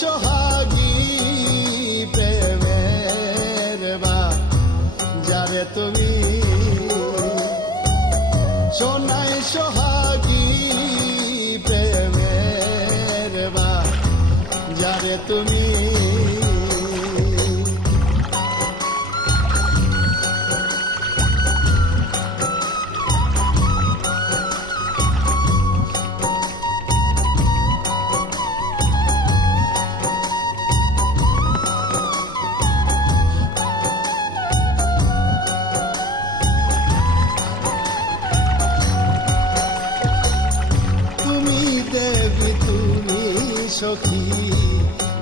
সোহাগী প্রেমের বাজারে তুমি, সোনাই সোহাগী প্রেমের বাজারে তুমি। সখী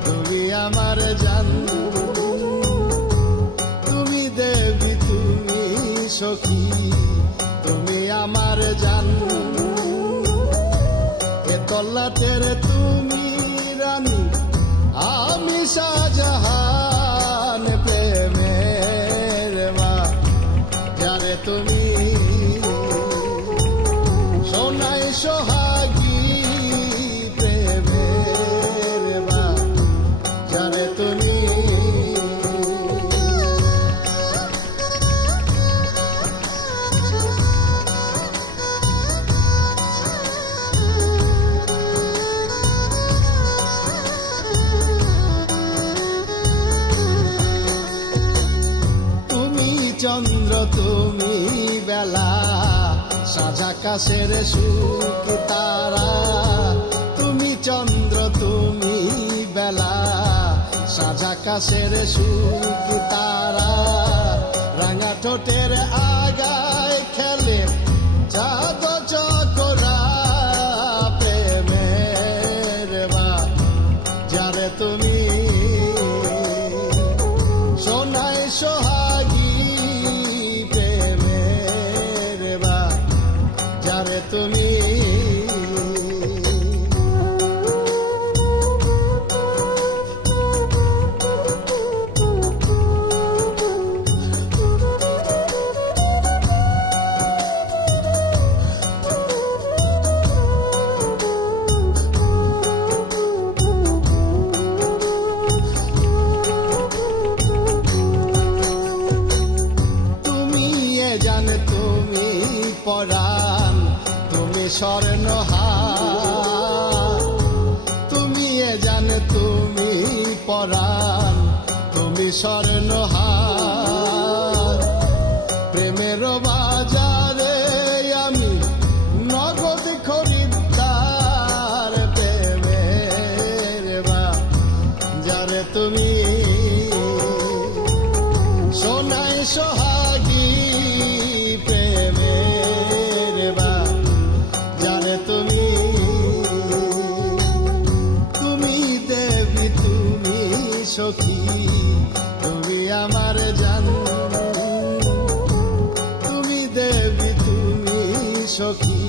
তুমি আমার জান, তুমি দেবী তুমি সখী তুমি আমার জান, এ তল্লাটের তুমি রানী আমি শাহজাহান, প্রেমের বাজারে তুমি, সোনাই সোহাগী তুমি। তুমি চন্দ্র তুমি বেলা, সাজা কাশের সুখ তারা, তুমি চন্দ্র তুমি বেলা, সাজা কাশের সুখ তারা, রাঙা ঠোঁটের আগায় খেলে চাঁদ চকরা, প্রেমের বাজারে তুমি, সোনাই সোহাগী প্রেমের বাজারে তুমি। তুমি পরাণ তুমি স্বর্ণহার, তুমি জান তুমি পরাণ তুমি স্বর্ণহার, প্রেমের বাজারে আমি নগদ খরিদ্দার, প্রেমের বাজারে তুমি, সোনাই সোহাগী প্রেমের বাজারে তুমি, তুমি দেবী তুমি সখী তুমি আমার জান, তুমি দেবী তুমি সখী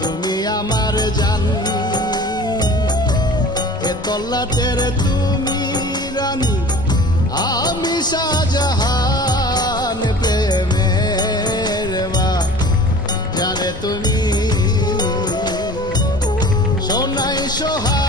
তুমি আমার জান, এ তল্লাটের তুমি রানী আমি শাহজাহান, প্রেমের বাজারে তুমি, সোনাই সোহাগী